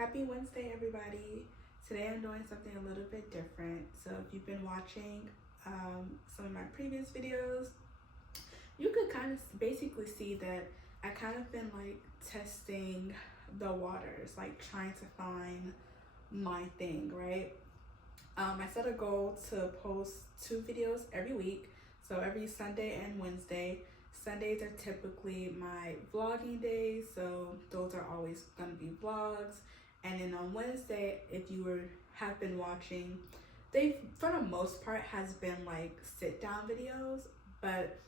Happy Wednesday, everybody. Today I'm doing something a little bit different. So if you've been watching some of my previous videos, you could kind of basically see that I kind of been like testing the waters, like trying to find my thing, right? I set a goal to post 2 videos every week, so every Sunday and Wednesday. Sundays are typically my vlogging days, so those are always gonna be vlogs. And then on Wednesday, if you have been watching, they for the most part has been like sit down videos, but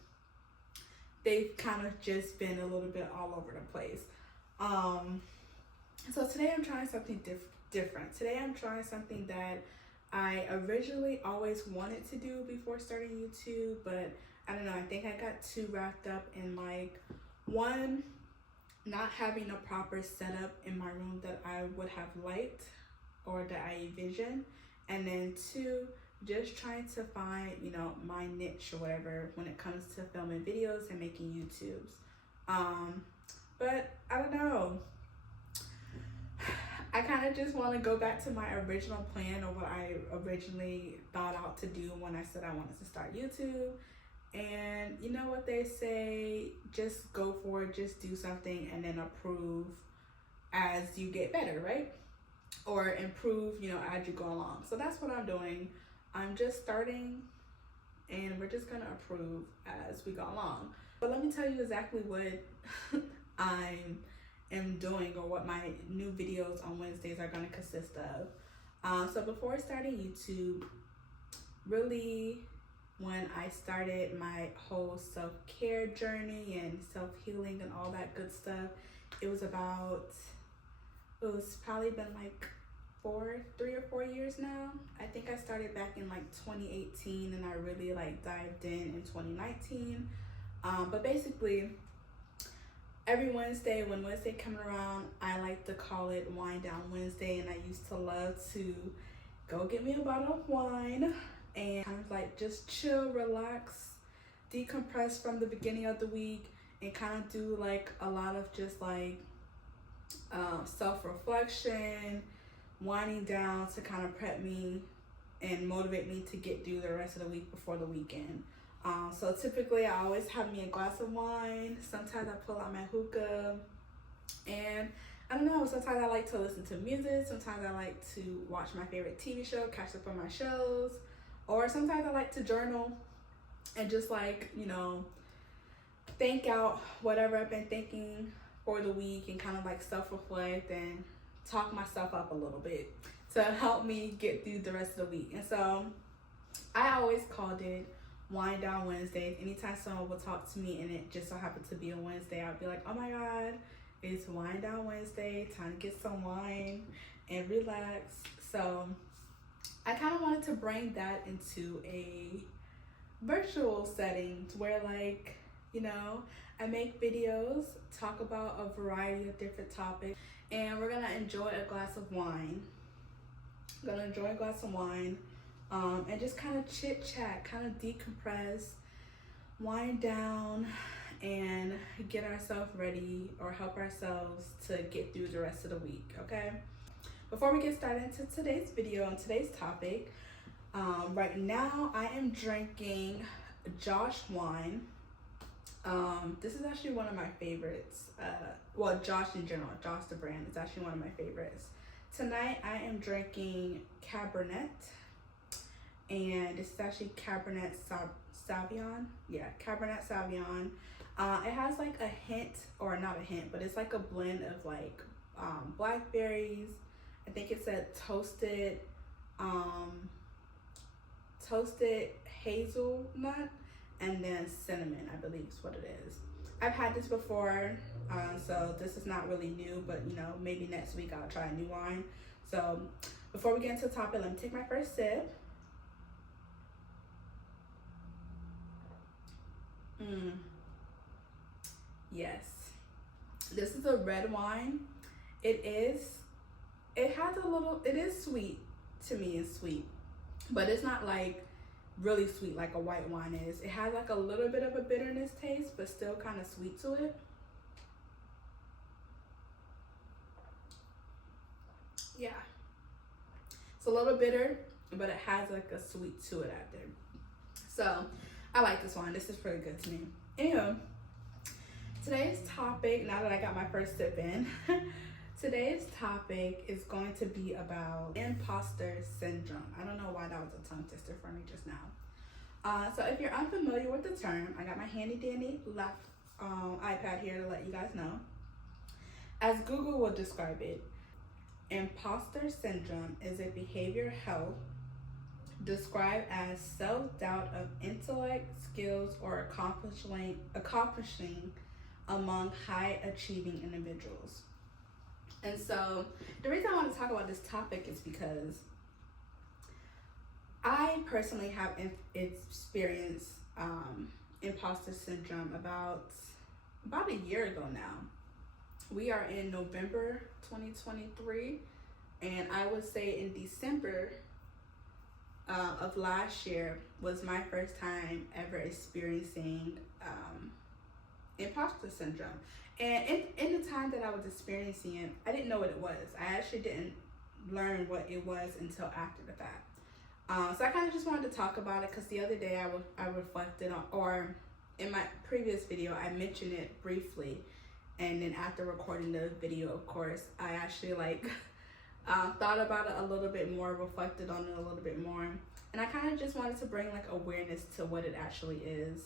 they've kind of just been a little bit all over the place. So today I'm trying something different. Today I'm trying something that I originally always wanted to do before starting YouTube, but I don't know, I think I got too wrapped up in like, one, not having a proper setup in my room that I would have liked or that I envisioned, and then 2, just trying to find, you know, my niche or whatever when it comes to filming videos and making YouTubes. But I don't know. I kind of just want to go back to my original plan or what I originally thought out to do when I said I wanted to start YouTube. And you know what they say, just go for it, just do something and then improve as you get better, right? Or improve, you know, as you go along. So that's what I'm doing. I'm just starting and we're just gonna improve as we go along. But let me tell you exactly what I am doing or what my new videos on Wednesdays are gonna consist of. So before starting YouTube, really when I started my whole self-care journey and self-healing and all that good stuff, it was probably been like 3 or 4 years now. I think I started back in like 2018 and I really like dived in 2019. But basically every Wednesday, when Wednesday come around, I like to call it Wind Down Wednesday, and I used to love to go get me a bottle of wine and kind of like just chill, relax, decompress from the beginning of the week, and kind of do like a lot of just like self-reflection, winding down to kind of prep me and motivate me to get through the rest of the week before the weekend. So typically I always have me a glass of wine. Sometimes I pull out my hookah, and I don't know, sometimes I like to listen to music. Sometimes I like to watch my favorite TV show, catch up on my shows, or sometimes I like to journal and just like, you know, think out whatever I've been thinking for the week and kind of like self-reflect and talk myself up a little bit to help me get through the rest of the week. And so I always called it Wind Down Wednesdays. Anytime someone would talk to me and it just so happened to be a Wednesday, I'd be like, oh my God, it's Wind Down Wednesday, time to get some wine and relax. So I kind of wanted to bring that into a virtual setting to where, like, you know, I make videos, talk about a variety of different topics, and we're gonna enjoy a glass of wine. And just kind of chit chat, kind of decompress, wind down, and get ourselves ready or help ourselves to get through the rest of the week, okay? Before we get started into today's video and today's topic, right now I am drinking Josh wine. This is actually one of my favorites. Well, Josh in general, Josh the brand is actually one of my favorites. Tonight I am drinking Cabernet, and this is actually Cabernet Sauvignon. Yeah, Cabernet Sauvignon. It has like a hint, or not a hint, but it's like a blend of like blackberries. I think it said toasted hazelnut, and then cinnamon, I believe is what it is. I've had this before, so this is not really new, but you know, maybe next week I'll try a new wine. So before we get into the topic, let me take my first sip. Yes, this is a red wine. It is sweet. To me, it's sweet, but it's not like really sweet like a white wine is. It has like a little bit of a bitterness taste, but still kind of sweet to it. yeah, it's a little bitter, but it has like a sweet to it after. So I like this one. This is pretty good to me. Anyway, today's topic, now that I got my first sip in, today's topic is going to be about imposter syndrome. I don't know why that was a tongue twister for me just now. So if you're unfamiliar with the term, I got my handy dandy left iPad here to let you guys know. As Google will describe it, imposter syndrome is a behavioral health described as self-doubt of intellect, skills, or accomplishing among high-achieving individuals. And so the reason I want to talk about this topic is because I personally have experienced imposter syndrome about a year ago now. We are in November 2023, and I would say in December of last year was my first time ever experiencing imposter syndrome. And in the time that I was experiencing it, I didn't know what it was. I actually didn't learn what it was until after the fact. So I kind of just wanted to talk about it because the other day I reflected on, or in my previous video, I mentioned it briefly. And then after recording the video, of course, I actually thought about it a little bit more, reflected on it a little bit more. And I kind of just wanted to bring like awareness to what it actually is.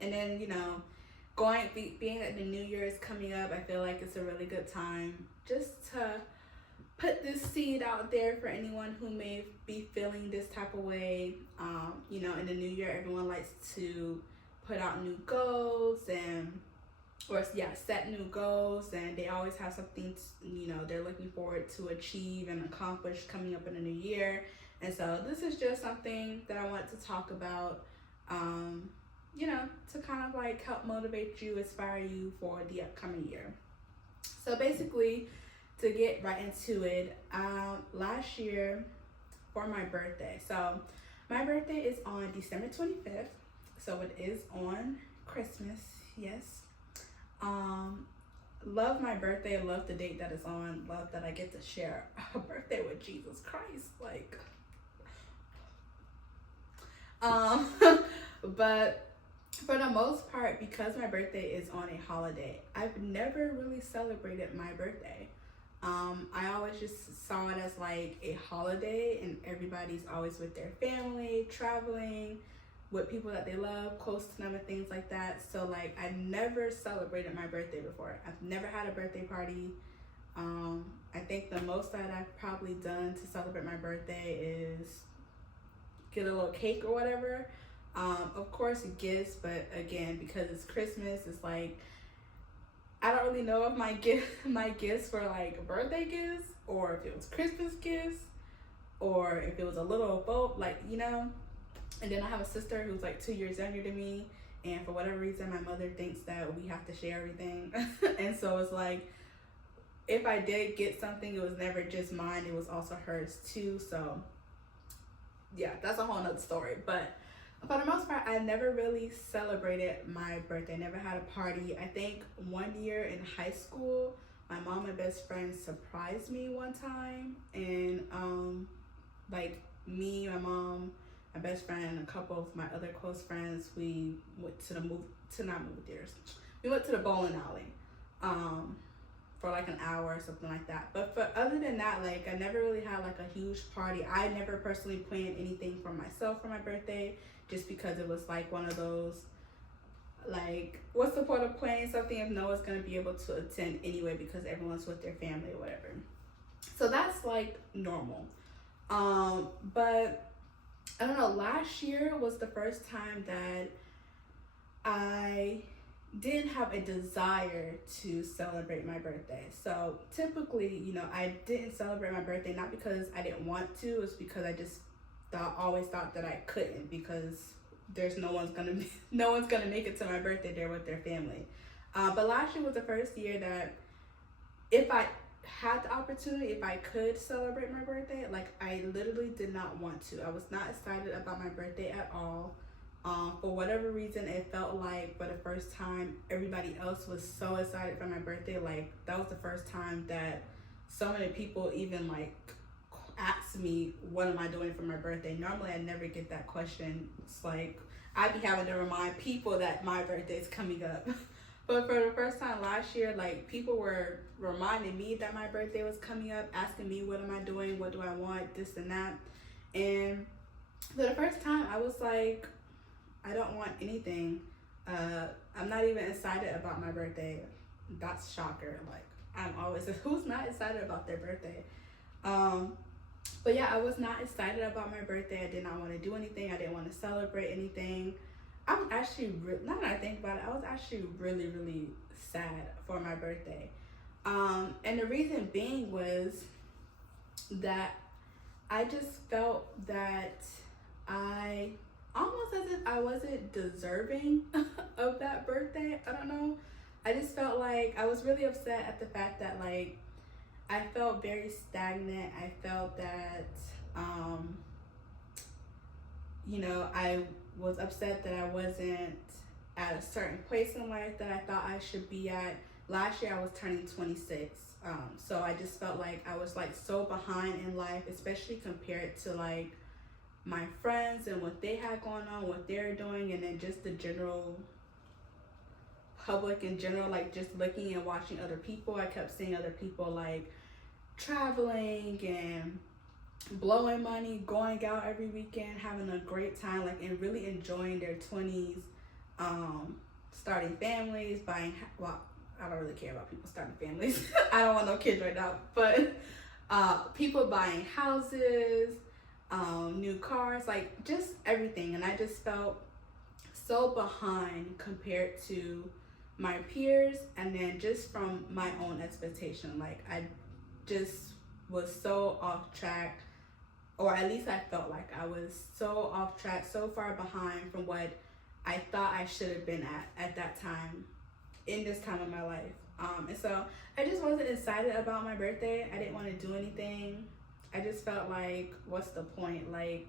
And then, you know, being that the new year is coming up, I feel like it's a really good time just to put this seed out there for anyone who may be feeling this type of way. You know, in the new year, everyone likes to put out new goals set new goals, and they always have something, you know, they're looking forward to achieve and accomplish coming up in the new year. And so this is just something that I want to talk about, you know, to kind of like help motivate you, inspire you for the upcoming year. So basically, to get right into it, last year for my birthday. So my birthday is on December 25th. So it is on Christmas, yes. Love my birthday, love the date that it's on, love that I get to share a birthday with Jesus Christ, like, but for the most part, because my birthday is on a holiday, I've never really celebrated my birthday. I always just saw it as like a holiday, and everybody's always with their family, traveling with people that they love, close to them, and things like that. So like, I never celebrated my birthday before. I've never had a birthday party. I think the most that I've probably done to celebrate my birthday is get a little cake or whatever. Of course gifts, but again, because it's Christmas, it's like, I don't really know if my gifts were like birthday gifts, or if it was Christmas gifts, or if it was a little both, like, you know. And then I have a sister who's like 2 years younger than me, and for whatever reason, my mother thinks that we have to share everything. And so it's like, if I did get something, it was never just mine, it was also hers too. So yeah, that's a whole nother story. But for the most part, I never really celebrated my birthday, never had a party. I think one year in high school, my mom and best friend surprised me one time, and like me, my mom, my best friend, and a couple of my other close friends, we went to we went to the bowling alley for like an hour or something like that. But for other than that, like, I never really had like a huge party. I never personally planned anything for myself for my birthday, just because it was like one of those, like, what's the point of planning something if no one's gonna be able to attend anyway because everyone's with their family or whatever. So that's like normal. But I don't know, last year was the first time that I didn't have a desire to celebrate my birthday. So typically, you know, I didn't celebrate my birthday, not because I didn't want to, it's because I just always thought that I couldn't, because there's no one's gonna make it to my birthday, they're with their family. But last year was the first year that if I had the opportunity, if I could celebrate my birthday, like, I literally did not want to. I was not excited about my birthday at all. For whatever reason, it felt like for the first time, everybody else was so excited for my birthday. Like, that was the first time that so many people even like ask me, what am I doing for my birthday? Normally I never get that question. It's like I be having to remind people that my birthday is coming up. But for the first time last year, like, people were reminding me that my birthday was coming up, asking me, what am I doing? What do I want? This and that. And for the first time, I was like, I don't want anything. I'm not even excited about my birthday. That's shocker. Like, I'm always, who's not excited about their birthday? But yeah, I was not excited about my birthday. I did not want to do anything. I didn't want to celebrate anything. I was actually, now that I think about it, I was actually really, really sad for my birthday. And the reason being was that I just felt that I, almost as if I wasn't deserving of that birthday. I don't know. I just felt like I was really upset at the fact that, like, I felt very stagnant. I felt that, I was upset that I wasn't at a certain place in life that I thought I should be at. Last year I was turning 26. So I just felt like I was like so behind in life, especially compared to like my friends and what they had going on, what they're doing, and then just the general public in general, like just looking and watching other people. I kept seeing other people like traveling and blowing money, going out every weekend, having a great time, like, and really enjoying their 20s, starting families, buying, well, I don't really care about people starting families. I don't want no kids right now, but people buying houses, new cars, like just everything. And I just felt so behind compared to my peers, and then just from my own expectation, like I just was so off track, or at least I felt like I was so off track, so far behind from what I thought I should have been at that time, in this time of my life. And so I just wasn't excited about my birthday. I didn't want to do anything. I just felt like, what's the point? Like,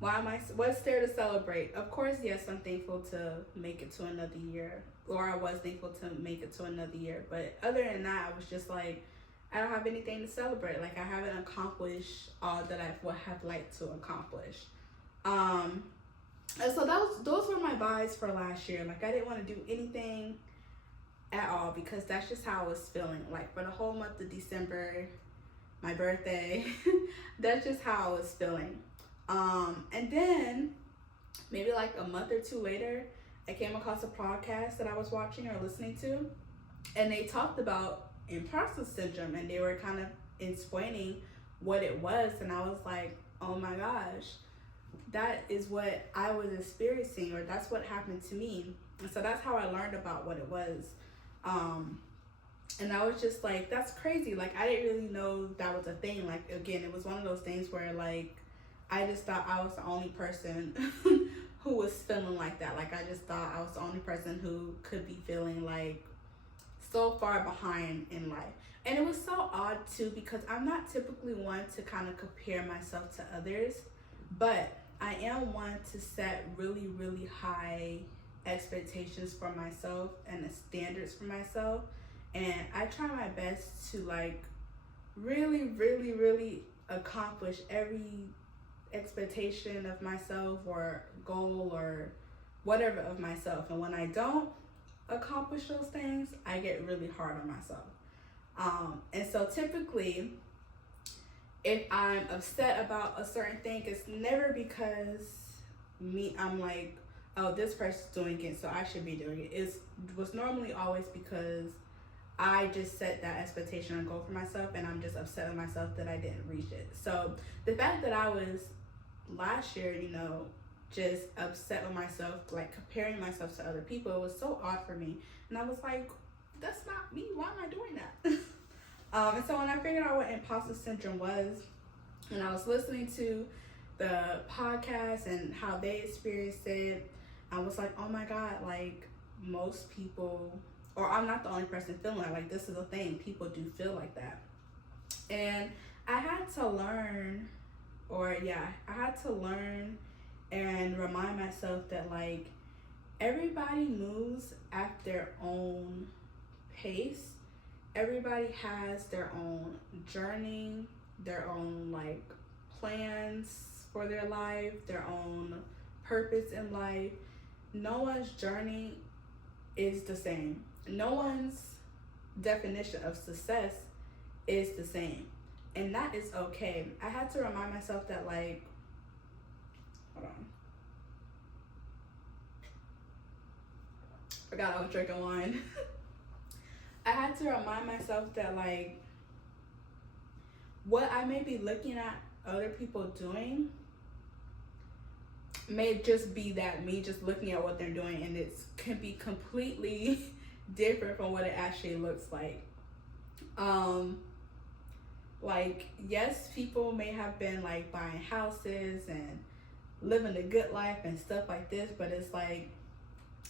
what's there to celebrate? Of course, yes, I'm thankful to make it to another year, or I was thankful to make it to another year. But other than that, I was just like, I don't have anything to celebrate. Like, I haven't accomplished all that I would have liked to accomplish. And so those were my vibes for last year. Like, I didn't want to do anything at all because that's just how I was feeling. Like, for the whole month of December, my birthday, that's just how I was feeling. And then maybe like a month or two later, I came across a podcast that I was watching or listening to, and they talked about Imposter Syndrome, and they were kind of explaining what it was, and I was like, oh my gosh, that is what I was experiencing, or that's what happened to me. And so that's how I learned about what it was. And I was just like, that's crazy. Like, I didn't really know that was a thing. Like, again, it was one of those things where, like, I just thought I was the only person who was feeling like that. Like, I just thought I was the only person who could be feeling like so far behind in life. And it was so odd too, because I'm not typically one to kind of compare myself to others, but I am one to set really, really high expectations for myself and the standards for myself. And I try my best to like really, really, really accomplish every expectation of myself or goal or whatever of myself. And when I don't accomplish those things, I get really hard on myself. And so typically, if I'm upset about a certain thing, it's never because I'm like, oh, this person's doing it, so I should be doing it. It was normally always because I just set that expectation and goal for myself, and I'm just upset with myself that I didn't reach it. So the fact that I was last year, just upset with myself, like comparing myself to other people, it was so odd for me. And I was like, that's not me. Why am I doing that? And so when I figured out what imposter syndrome was, and I was listening to the podcast and how they experienced it, I was like, oh my God, like most people, or I'm not the only person feeling like this is a thing. People do feel like that. And I had to learn, and remind myself that like everybody moves at their own pace. everybody has their own journey, their own like plans for their life, their own purpose in life. No one's journey is the same. No one's definition of success is the same. And that is okay. I had to remind myself that, like, hold on. Forgot I was drinking wine. I had to remind myself that, like, what I may be looking at other people doing may just be that me just looking at what they're doing, and it can be completely different from what it actually looks like. Like, yes, people may have been like buying houses and living a good life and stuff like this, but it's like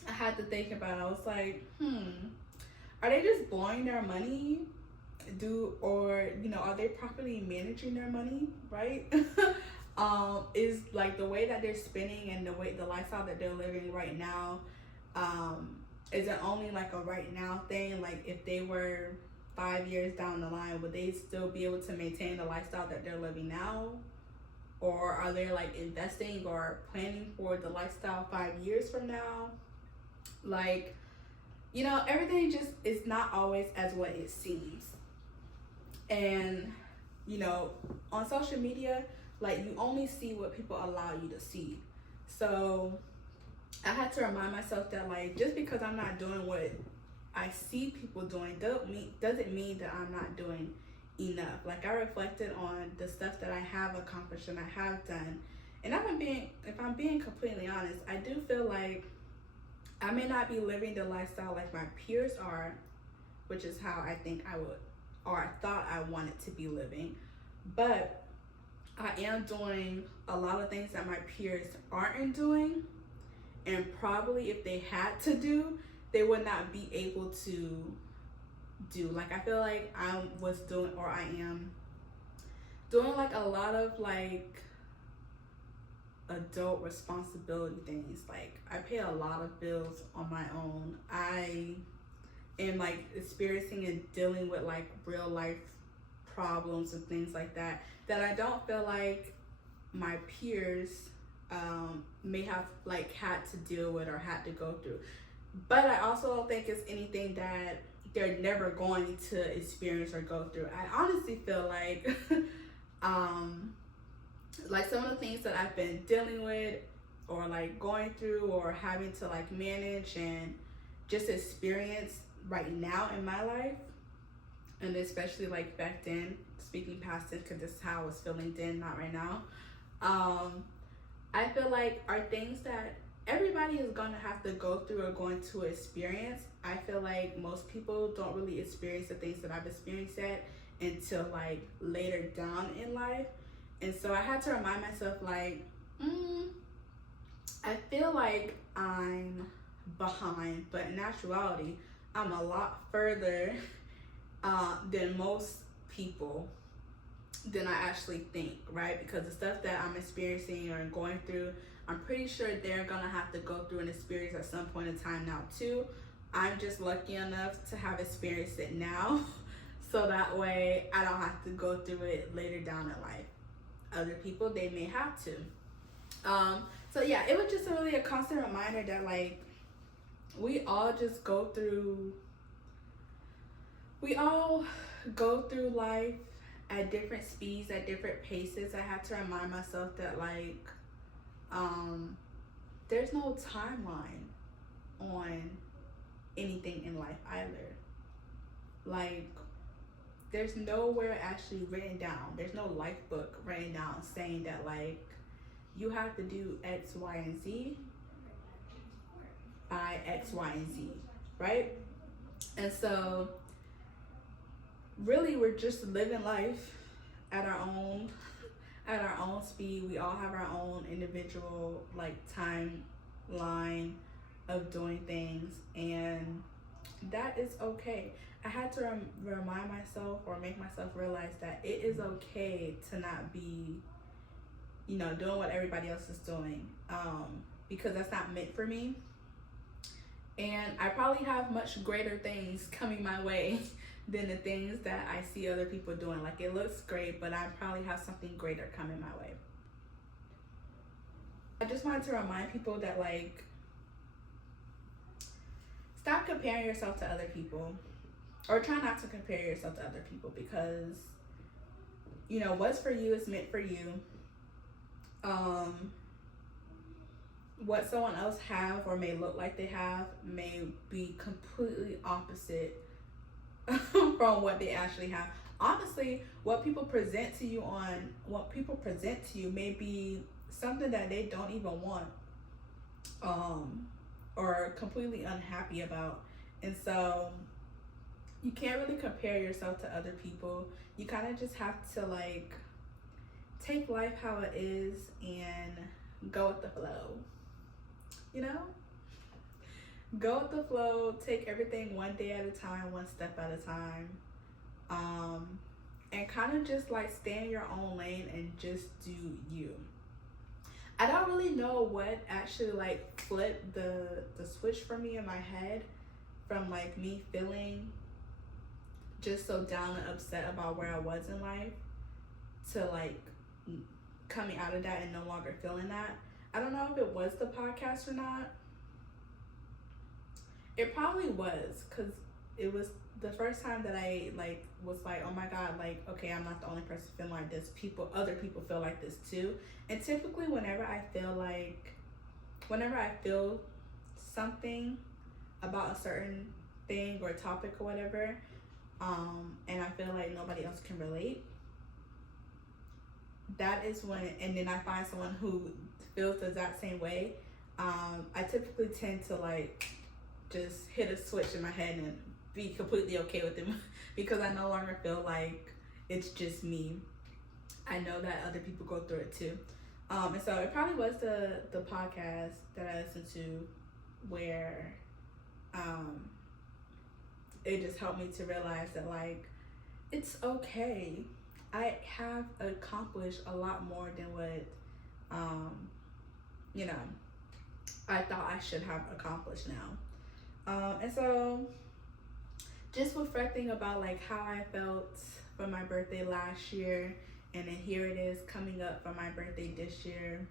I had to think about it. I was like, are they just blowing their money? Or are they properly managing their money, right? Is like the way that they're spending and the lifestyle that they're living right now, is it only like a right now thing? Like, if they were 5 years down the line, would they still be able to maintain the lifestyle that they're living now? Or are they like investing or planning for the lifestyle 5 years from now? Like, everything just is not always as what it seems. And, on social media, like, you only see what people allow you to see. So I had to remind myself that, like, just because I'm not doing what I see people doing doesn't mean that I'm not doing enough. Like, I reflected on the stuff that I have accomplished and I have done. And if I'm being completely honest, I do feel like I may not be living the lifestyle like my peers are, which is how I think I would, or I thought I wanted to be living. But I am doing a lot of things that my peers aren't doing, and probably if they had to do, they would not be able to do. Like, I feel like I am doing like a lot of like adult responsibility things. Like, I pay a lot of bills on my own. I am like experiencing and dealing with like real life problems and things like that I don't feel like my peers may have like had to deal with or had to go through. But I also don't think it's anything that they're never going to experience or go through. I honestly feel like like some of the things that I've been dealing with or like going through or having to like manage and just experience right now in my life, and especially like back then, speaking past it because this is how I was feeling then, not right now, I feel like are things that everybody is going to have to go through or going to experience. I feel like most people don't really experience the things that I've experienced yet until like later down in life. And so I had to remind myself, like, I feel like I'm behind, but in actuality, I'm a lot further than most people than I actually think, right? Because the stuff that I'm experiencing or going through, I'm pretty sure they're gonna have to go through an experience at some point in time now too. I'm just lucky enough to have experienced it now, so that way I don't have to go through it later down in life. Other people, they may have to. So yeah, it was just really a constant reminder that like we all go through life at different speeds, at different paces. I had to remind myself that like there's no timeline on anything in life either. Like, there's nowhere actually written down. There's no life book written down saying that like you have to do X, Y, and Z by X, Y, and Z, right? And so really we're just living life at our own speed. We all have our own individual like timeline of doing things, and that is okay. I had to remind myself or make myself realize that it is okay to not be, doing what everybody else is doing, because that's not meant for me. And I probably have much greater things coming my way than the things that I see other people doing. Like, it looks great, but I probably have something greater coming my way. I just wanted to remind people that, like, stop comparing yourself to other people, or try not to compare yourself to other people, because, you know, what's for you is meant for you. What someone else have or may look like they have may be completely opposite from what they actually have. Honestly, what people present to you may be something that they don't even want, or completely unhappy about. And so you can't really compare yourself to other people. You kind of just have to, like, take life how it is and go with the flow. You know? Go with the flow, take everything one day at a time, one step at a time. And kind of just, like, stay in your own lane and just do you. I don't really know what actually, like, flipped the switch for me in my head from, like, me feeling just so down and upset about where I was in life to, like, coming out of that and no longer feeling that. I don't know if it was the podcast or not. It probably was, because it was the first time that I, like, was like, oh my God, like, okay, I'm not the only person feeling like this. Other people feel like this too. And typically whenever I feel something about a certain thing or topic or whatever, and I feel like nobody else can relate, that is when, and then I find someone who feels the exact same way, I typically tend to, like, just hit a switch in my head and be completely okay with them because I no longer feel like it's just me. I know that other people go through it too. And so it probably was the podcast that I listened to where it just helped me to realize that, like, it's okay. I have accomplished a lot more than what, you know, I thought I should have accomplished now. And so just reflecting about, like, how I felt for my birthday last year, and then here it is coming up for my birthday this year.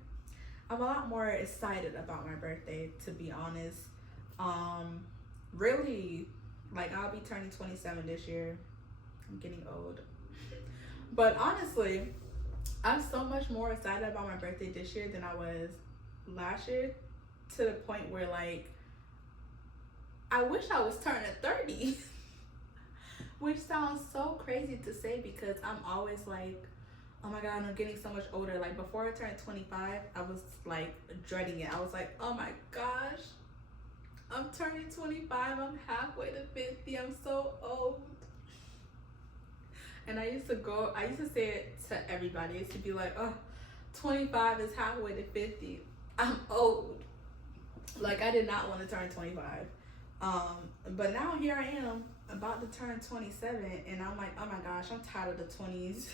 I'm a lot more excited about my birthday, to be honest. Really, like, I'll be turning 27 this year. I'm getting old. But honestly, I'm so much more excited about my birthday this year than I was last year, to the point where, like, I wish I was turning 30. Which sounds so crazy to say, because I'm always like, oh my God, I'm getting so much older. Like, before I turned 25, I was, like, dreading it. I was like, oh my gosh, I'm turning 25. I'm halfway to 50. I'm so old. And I used to say it to everybody. I used to be like, oh, 25 is halfway to 50. I'm old. Like, I did not want to turn 25. But now here I am, about to turn 27, and I'm like, oh my gosh, I'm tired of the 20s.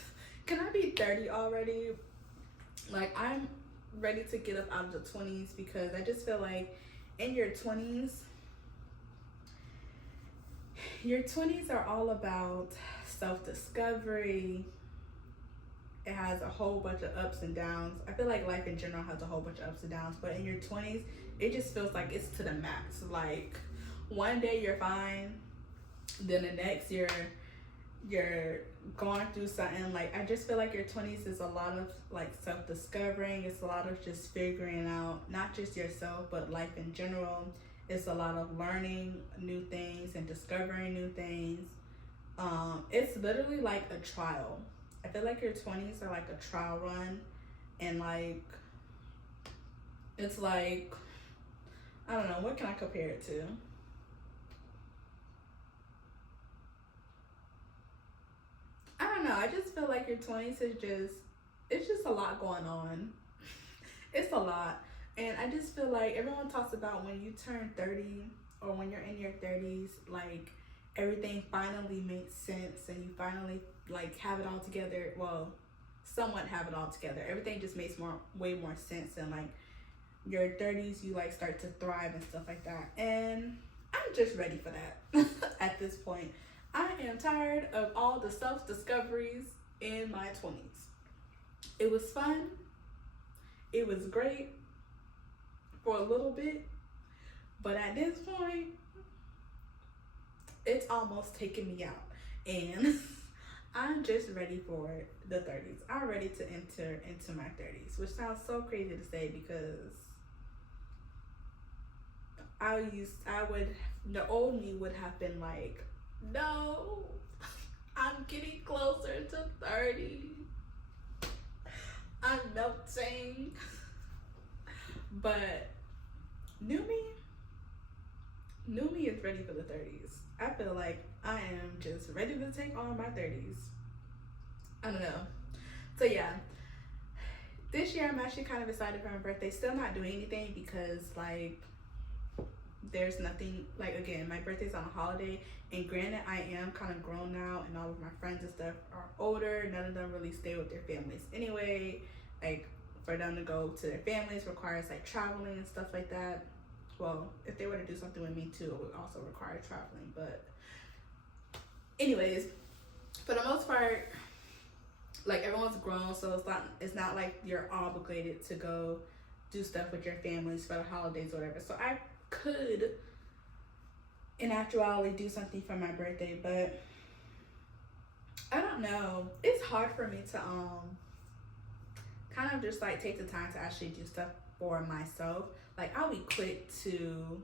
Can I be 30 already? Like, I'm ready to get up out of the 20s, because I just feel like in your 20s are all about self-discovery. It has a whole bunch of ups and downs. I feel like life in general has a whole bunch of ups and downs, but in your 20s, it just feels like it's to the max. Like, one day you're fine, then the next you're going through something. Like, I just feel like your 20s is a lot of, like, self-discovering. It's a lot of just figuring out not just yourself, but life in general. It's a lot of learning new things and discovering new things. It's literally like a trial. I feel like your 20s are like a trial run, and, like, it's like, I don't know, what can I compare it to? I don't know, I just feel like your 20s is it's just a lot going on. It's a lot. And I just feel like everyone talks about when you turn 30, or when you're in your 30s, like, everything finally makes sense and you finally, like, have it all together. Well, somewhat have it all together. Everything just makes way more sense, and, like, your 30s, you, like, start to thrive and stuff like that. And I'm just ready for that at this point. I am tired of all the self-discoveries in my 20s. It was fun. It was great for a little bit. But at this point, it's almost taking me out. And I'm just ready for the 30s. I'm ready to enter into my 30s, which sounds so crazy to say because the old me would have been like, no, I'm getting closer to 30. I'm melting. But new me is ready for the 30s. I feel like I am just ready to take on my 30s. I don't know. So yeah, this year I'm actually kind of excited for my birthday. Still not doing anything because like there's nothing, like again, my birthday's on a holiday, and granted I am kind of grown now and all of my friends and stuff are older. None of them really stay with their families anyway. Like for them to go to their families requires like traveling and stuff like that. Well, if they were to do something with me too, it would also require traveling. But anyways, for the most part, like everyone's grown, so it's not like you're obligated to go do stuff with your families for the holidays or whatever. So I could in actuality do something for my birthday, but I don't know. It's hard for me to kind of just like take the time to actually do stuff for myself. Like I'll be quick to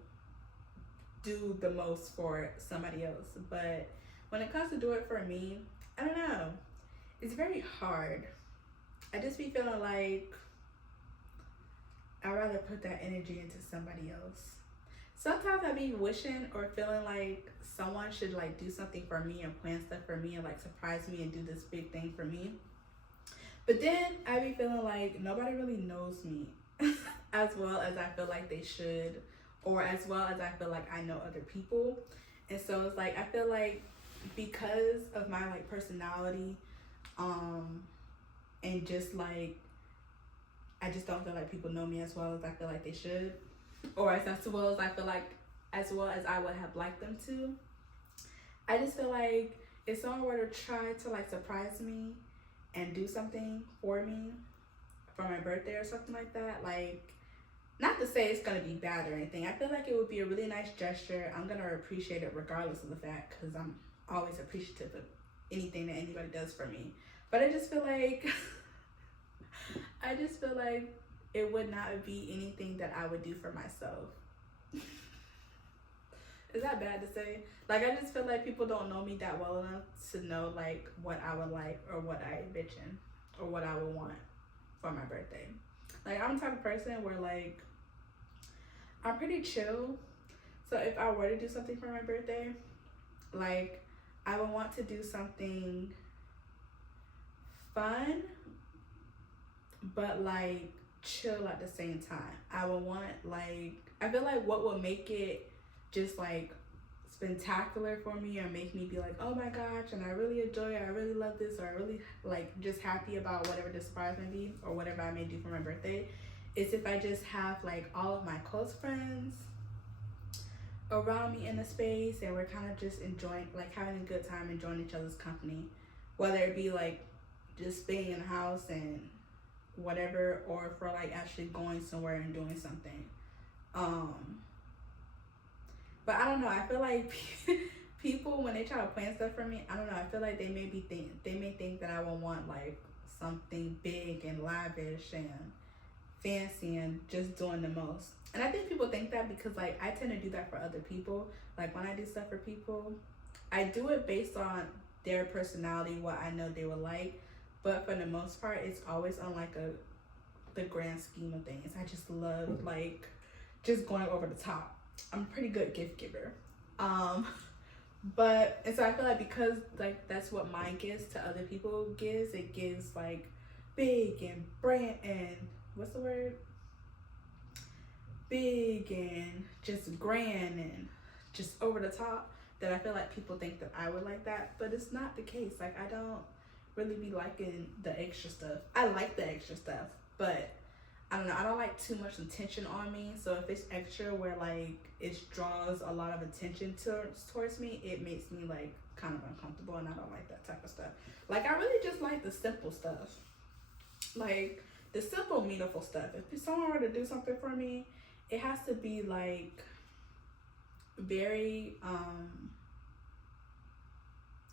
do the most for somebody else, but when it comes to do it for me, I don't know. It's very hard. I just be feeling like I'd rather put that energy into somebody else. Sometimes I be wishing or feeling like someone should like do something for me and plan stuff for me and like surprise me and do this big thing for me. But then I be feeling like nobody really knows me as well as I feel like they should, or as well as I feel like I know other people. And so it's like I feel like because of my like personality, and just like I just don't feel like people know me as well as I feel like they should, or as well as I feel like as well as I would have liked them to. I just feel like if someone were to try to like surprise me and do something for me for my birthday or something like that, like not to say it's gonna be bad or anything, I feel like it would be a really nice gesture. I'm gonna appreciate it regardless of the fact, because I'm always appreciative of anything that anybody does for me. But I just feel like it would not be anything that I would do for myself. Is that bad to say? Like I just feel like people don't know me that well enough to know like what I would like or what I envision or what I would want for my birthday. Like I'm the type of person where like I'm pretty chill. So if I were to do something for my birthday, like I would want to do something fun, but like chill at the same time. I would want like, I feel like what would make it just like spectacular for me or make me be like, oh my gosh, and I really enjoy it, I really love this, or I really like just happy about whatever the surprise may be or whatever I may do for my birthday, is if I just have like all of my close friends around me in the space and we're kind of just enjoying, like having a good time, enjoying each other's company, whether it be like just staying in the house and whatever, or for like actually going somewhere and doing something. But I don't know, I feel like people when they try to plan stuff for me, I don't know, I feel like they may think that I will want like something big and lavish and fancy and just doing the most. And I think people think that because like I tend to do that for other people. Like when I do stuff for people, I do it based on their personality, what I know they would like. But for the most part, it's always on like the grand scheme of things. I just love like just going over the top. I'm a pretty good gift giver. But and so I feel like because like that's what mine gives to other people gives, it gives like big and brand and what's the word? Big and just grand and just over the top, that I feel like people think that I would like that, but it's not the case. Like I don't really be liking the extra stuff. I like the extra stuff, but I don't know, I don't like too much attention on me. So if it's extra where like it draws a lot of attention towards me, it makes me like kind of uncomfortable, and I don't like that type of stuff. Like I really just like the simple stuff. Like the simple meaningful stuff. If someone were to do something for me, it has to be like very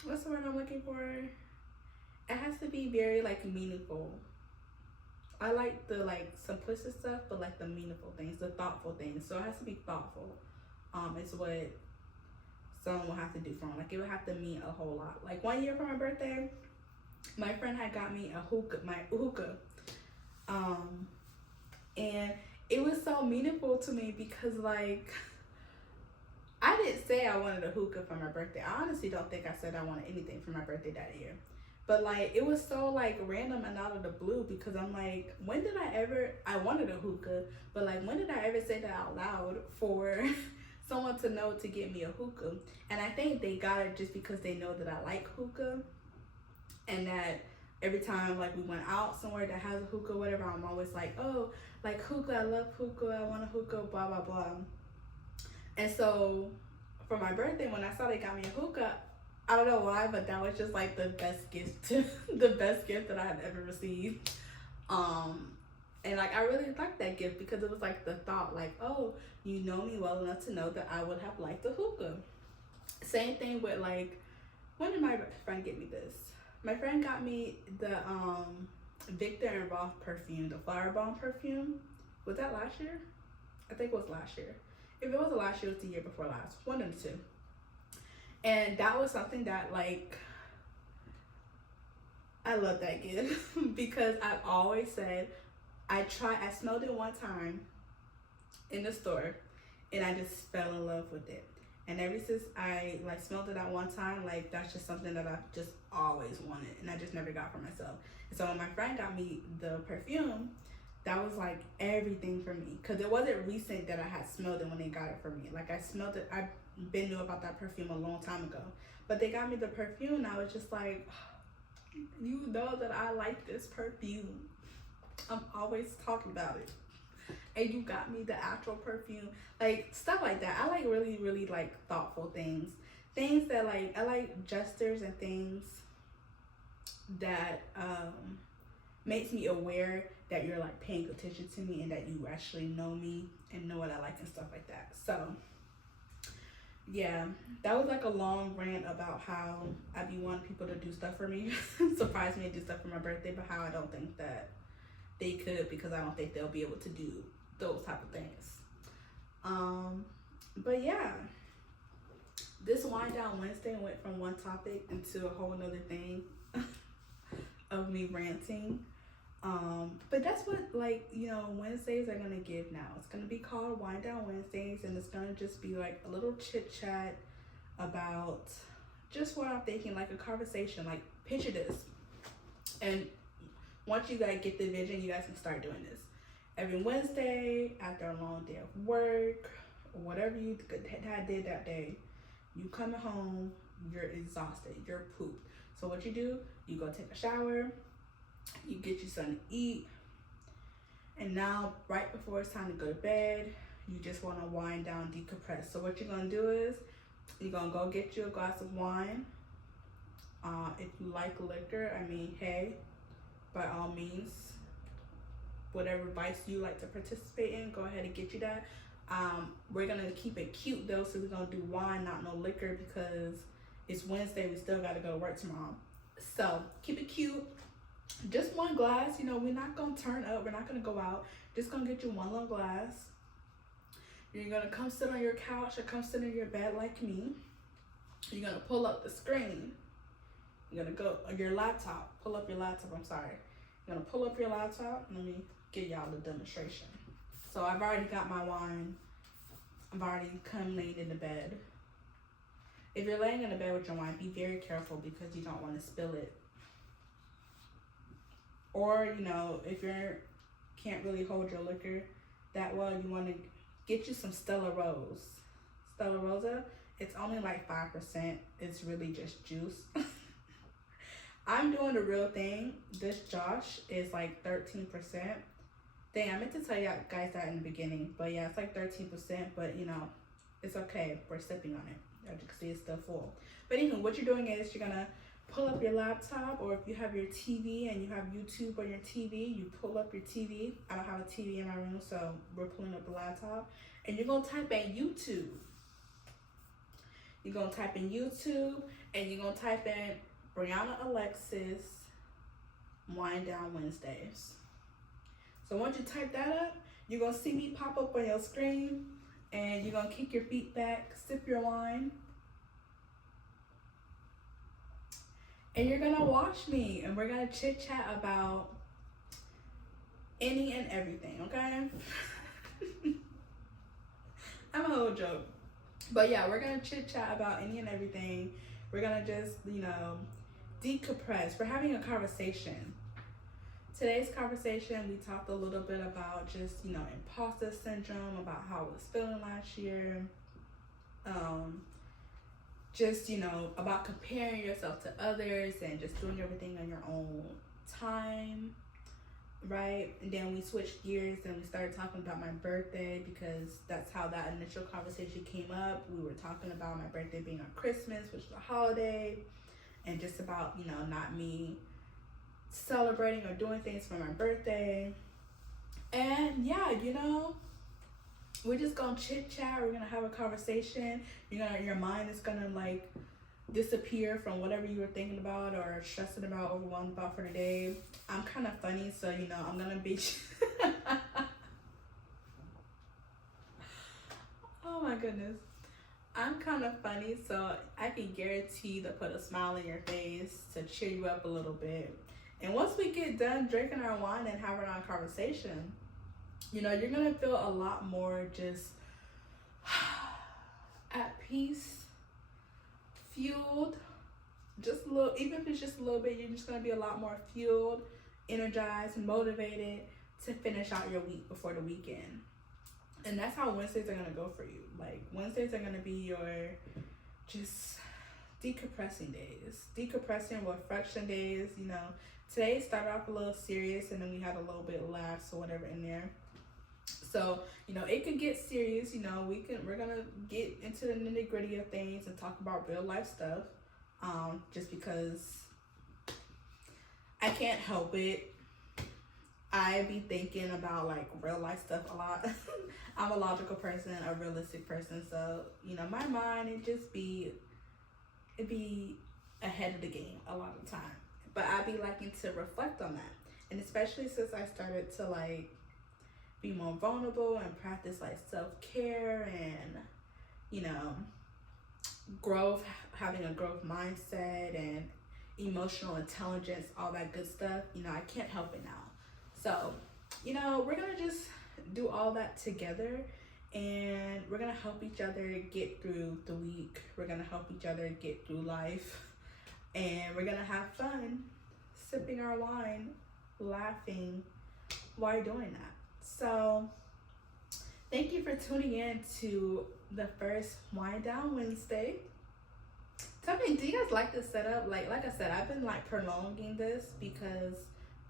what's the word I'm looking for? It has to be very like meaningful. I like the like simplistic stuff, but like the meaningful things, the thoughtful things. So it has to be thoughtful. Is what someone will have to do for me. Like it would have to mean a whole lot. Like one year for my birthday, my friend had got me a hookah, my hookah. And it was so meaningful to me because like I didn't say I wanted a hookah for my birthday. I honestly don't think I said I wanted anything for my birthday that year. But like it was so like random and out of the blue, because I'm like, when did I wanted a hookah, but like when did I ever say that out loud for someone to know to get me a hookah? And I think they got it just because they know that I like hookah, and that every time like we went out somewhere that has a hookah, whatever, I'm always like, oh, like hookah, I love hookah, I want a hookah, blah blah blah. And so for my birthday, when I saw they got me a hookah, I don't know why, but that was just like the best gift the best gift that I had ever received. And like I really liked that gift because it was like the thought, like, oh, you know me well enough to know that I would have liked a hookah. Same thing with like, when did my friend get me this? My friend got me the Victor and Rolf perfume, the Flower Bomb perfume. Was that last year? I think it was last year. If it wasn't last year, it was the year before last. One of the two. And that was something that like, I love that gift because I've always said, I smelled it one time in the store and I just fell in love with it. And ever since I like smelled it that one time, like that's just something that I've just always wanted and I just never got for myself. And so when my friend got me the perfume, that was like everything for me, because it wasn't recent that I had smelled it when they got it for me. Like I smelled it, I've been knew about that perfume a long time ago, but they got me the perfume and I was just like, you know that I like this perfume, I'm always talking about it, and you got me the actual perfume. Like stuff like that. I like really really like thoughtful things that like, I like gestures and things that makes me aware that you're like paying attention to me and that you actually know me and know what I like and stuff like that. So yeah, that was like a long rant about how I be wanting people to do stuff for me, surprise me and do stuff for my birthday, but how I don't think that they could, because I don't think they'll be able to do those type of things. But yeah, this Wind Down Wednesday went from one topic into a whole nother thing of me ranting. But that's what, like, you know, Wednesdays are gonna give now. It's gonna be called Wind Down Wednesdays, and it's gonna just be like a little chit chat about just what I'm thinking, like a conversation. Like, picture this, and once you guys get the vision, you guys can start doing this every Wednesday after a long day of work or whatever you did that day. You coming home, you're exhausted, you're pooped. So what you do, you go take a shower, you get you something to eat, and now right before it's time to go to bed, you just want to wind down, decompress. So what you're gonna do is you're gonna go get you a glass of wine. If you like liquor, I mean, hey, by all means, whatever vice you like to participate in, go ahead and get you that. We're gonna keep it cute though, so we're gonna do wine, not no liquor, because it's Wednesday, we still gotta go to work tomorrow. So keep it cute. Just one glass, you know, we're not gonna turn up, we're not gonna go out. Just gonna get you one little glass. You're gonna come sit on your couch or come sit in your bed like me. You're gonna pull up the screen. You're gonna go on your laptop, pull up your laptop, I'm sorry. You're gonna pull up your laptop. Let me give y'all the demonstration. So I've already got my wine. I've already come laying in the bed. If you're laying in the bed with your wine, be very careful because you don't want to spill it. Or, you know, if you can't really hold your liquor that well, you want to get you some Stella Rose. Stella Rosa, it's only like 5%. It's really just juice. I'm doing the real thing. This Josh is like 13%. Dang, I meant to tell you guys that in the beginning, but yeah, it's like 13%, but you know, it's okay. We're sipping on it. As you can see, it's still full. But anyway, what you're doing is you're gonna pull up your laptop, or if you have your TV and you have YouTube on your TV, you pull up your TV. I don't have a TV in my room, so we're pulling up the laptop, and you're gonna type in YouTube. You're gonna type in YouTube, and you're gonna type in Brianna Alexis Wind Down Wednesdays. So once you type that up, you're gonna see me pop up on your screen, and you're gonna kick your feet back, sip your wine, and you're gonna watch me, and we're gonna chit chat about any and everything, okay? I'm a whole joke. But yeah, we're gonna chit chat about any and everything. We're gonna just, you know, decompress. We're having a conversation. Today's conversation, we talked a little bit about just, you know, imposter syndrome, about how I was feeling last year. Just, you know, about comparing yourself to others and just doing everything on your own time, right? And then we switched gears and we started talking about my birthday, because that's how that initial conversation came up. We were talking about my birthday being on Christmas, which is a holiday, and just about, you know, not me celebrating or doing things for my birthday. And yeah, you know, we're just gonna chit chat. We're gonna have a conversation. Your mind is gonna like disappear from whatever you were thinking about or stressing about, overwhelmed about for the day. I'm kind of funny, so you know I'm gonna be oh my goodness, I'm kind of funny, so I can guarantee to put a smile on your face to cheer you up a little bit. And once we get done drinking our wine and having our conversation, you know, you're gonna feel a lot more just at peace, fueled, just a little, even if it's just a little bit, you're just gonna be a lot more fueled, energized, motivated to finish out your week before the weekend. And that's how Wednesdays are gonna go for you. Like, Wednesdays are gonna be your just decompressing days, decompressing, reflection days. You know, today started off a little serious, and then we had a little bit of laughs or whatever in there. So, you know, it could get serious. You know, we're gonna get into the nitty gritty of things and talk about real life stuff. Just because I can't help it. I be thinking about like real life stuff a lot. I'm a logical person, a realistic person, so you know, my mind it'd be ahead of the game a lot of the time. But I be liking to reflect on that, and especially since I started to like be more vulnerable and practice like self-care and, you know, growth, having a growth mindset and emotional intelligence, all that good stuff. You know, I can't help it now. So, you know, we're gonna just do all that together, and we're gonna help each other get through the week. We're gonna help each other get through life, and we're gonna have fun sipping our wine, laughing while doing that. So thank you for tuning in to the first Wind Down Wednesday. Tell me, do you guys like this setup? Like I said, I've been like prolonging this because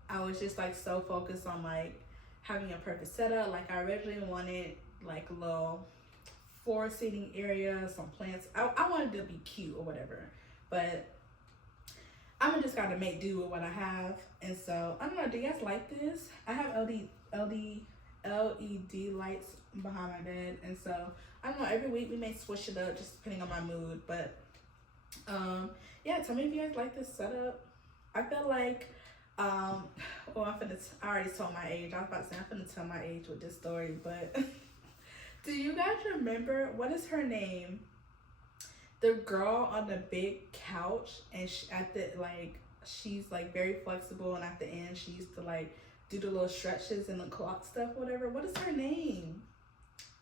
I was just like so focused on like having a perfect setup. Like, I originally wanted like a little 4-seating area, some plants. I wanted it to be cute or whatever, but I'm just gotta make do with what I have. And so I don't know, do you guys like this? I have LED lights behind my bed, and so I don't know, every week we may switch it up just depending on my mood. But yeah, tell me if you guys like this setup. I feel like well, I already told my age. I was about to say I'm finna tell my age with this story, but do you guys remember, what is her name? The girl on the big couch, and she's like very flexible, and at the end she used to like do the little stretches and the clock stuff, whatever. What is her name?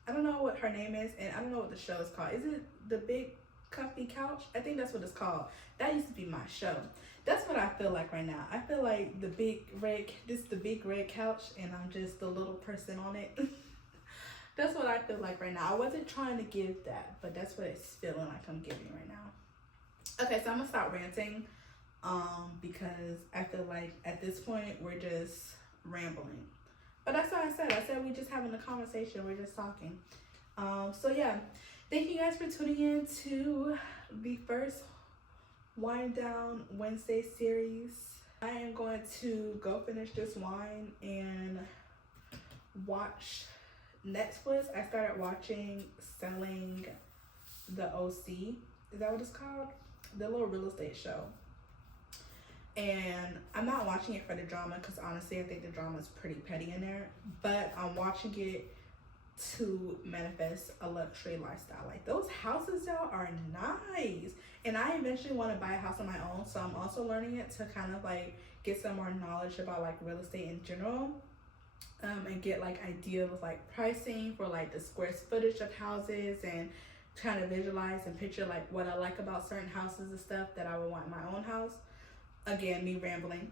I don't know what her name is, and I don't know what the show is called. Is it The Big Comfy Couch? I think that's what it's called. That used to be my show. That's what I feel like right now. I feel like the big red couch, and I'm just the little person on it. That's what I feel like right now. I wasn't trying to give that, but that's what it's feeling like I'm giving right now. Okay, so I'm gonna stop ranting, because I feel like at this point we're just rambling. But that's what I said. I said we just having a conversation. We're just talking. So yeah, thank you guys for tuning in to the first Wind Down Wednesday series. I am going to go finish this wine and watch Netflix. I started watching Selling the OC. Is that what it's called? The little real estate show. And I'm not watching it for the drama because honestly, I think the drama is pretty petty in there. But I'm watching it to manifest a luxury lifestyle. Like, those houses, y'all, are nice. And I eventually want to buy a house on my own. So I'm also learning it to kind of like get some more knowledge about like real estate in general. And get like ideas of like pricing for like the square footage of houses, and kind of visualize and picture like what I like about certain houses and stuff that I would want in my own house. Again, me rambling.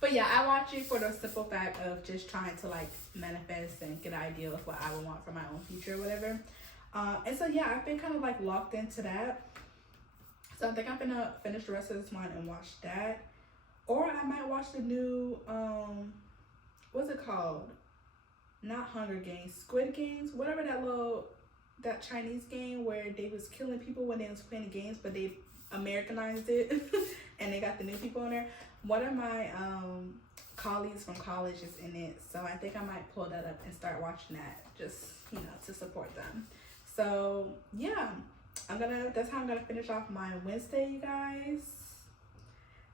But yeah, I watch it for the simple fact of just trying to like manifest and get an idea of what I would want for my own future or whatever. And so yeah, I've been kind of like locked into that. So I think I'm gonna finish the rest of this one and watch that. Or I might watch the new, what's it called? Not Hunger Games, Squid Games, whatever that Chinese game where they was killing people when they was playing the games, but they Americanized it and they got the new people in there. One of my colleagues from college is in it, so I think I might pull that up and start watching that, just, you know, to support them. So yeah, that's how I'm gonna finish off my Wednesday, you guys.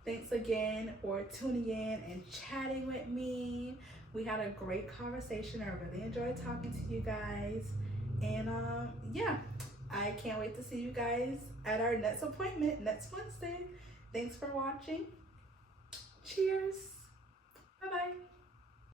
Thanks again for tuning in and chatting with me. We had a great conversation. I really enjoyed talking to you guys. And yeah, I can't wait to see you guys at our next appointment next Wednesday. Thanks for watching. Cheers.